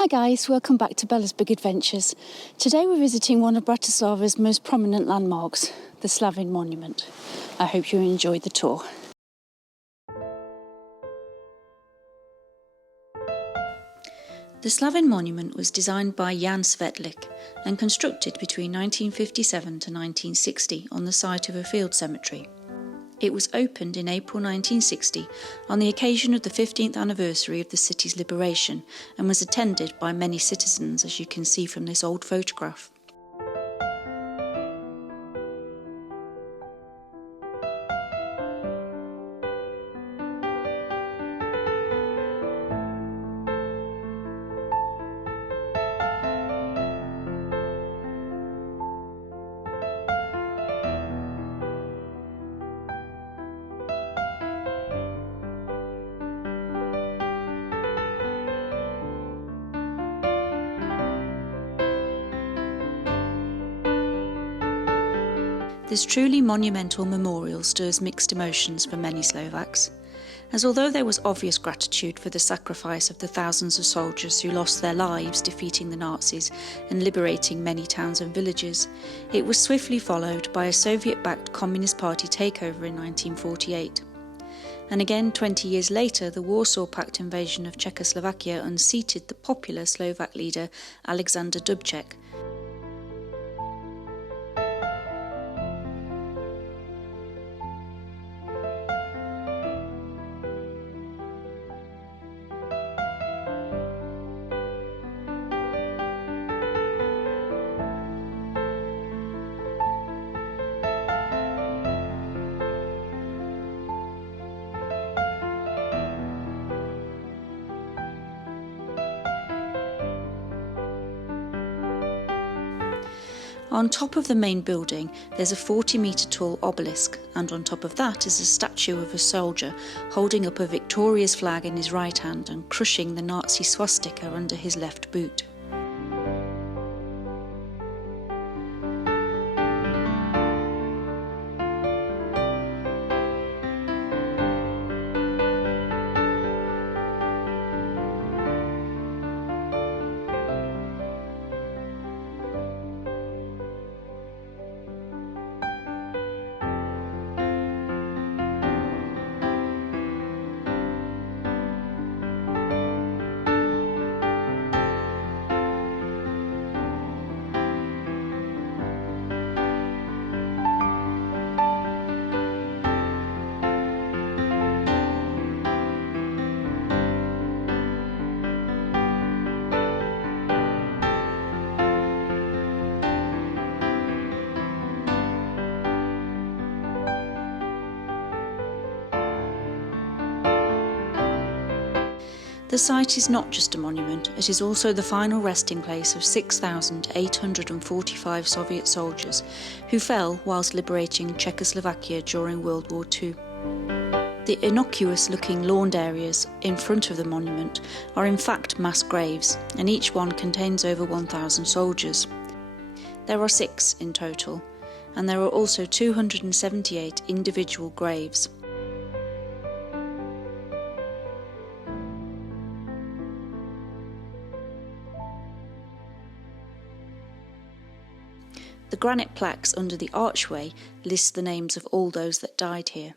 Hi guys, welcome back to Bella's Big Adventures. Today we're visiting one of Bratislava's most prominent landmarks, the Slavin Monument. I hope you enjoyed the tour. The Slavin Monument was designed by Jan Svetlik and constructed between 1957 to 1960 on the site of a field cemetery. It was opened in April 1960 on the occasion of the 15th anniversary of the city's liberation and was attended by many citizens, as you can see from this old photograph. This truly monumental memorial stirs mixed emotions for many Slovaks, as although there was obvious gratitude for the sacrifice of the thousands of soldiers who lost their lives defeating the Nazis and liberating many towns and villages, it was swiftly followed by a Soviet-backed Communist Party takeover in 1948. And again 20 years later, the Warsaw Pact invasion of Czechoslovakia unseated the popular Slovak leader Alexander Dubček. On top of the main building, there's a 40-metre tall obelisk, and on top of that is a statue of a soldier holding up a victorious flag in his right hand and crushing the Nazi swastika under his left boot. The site is not just a monument, it is also the final resting place of 6,845 Soviet soldiers who fell whilst liberating Czechoslovakia during World War II. The innocuous-looking lawned areas in front of the monument are in fact mass graves, and each one contains over 1,000 soldiers. There are 6 in total, and there are also 278 individual graves. The granite plaques under the archway list the names of all those that died here.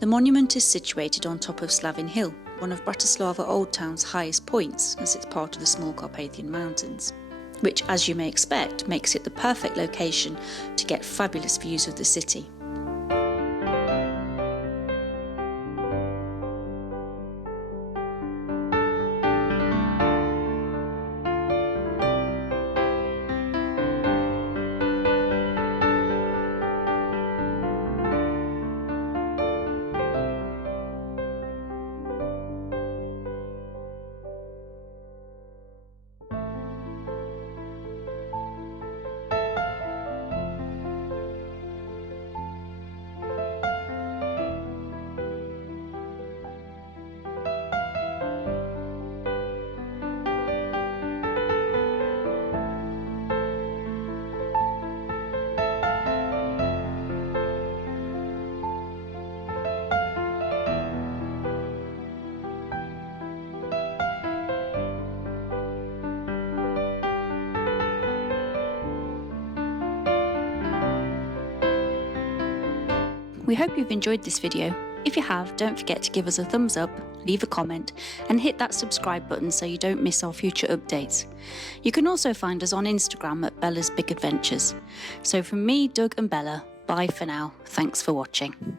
The monument is situated on top of Slavin Hill, one of Bratislava Old Town's highest points, as it's part of the small Carpathian Mountains, which, as you may expect, makes it the perfect location to get fabulous views of the city. We hope you've enjoyed this video. If you have, don't forget to give us a thumbs up, leave a comment, and hit that subscribe button so you don't miss our future updates. You can also find us on Instagram at Bella's Big Adventures. So from me, Doug and Bella, bye for now. Thanks for watching.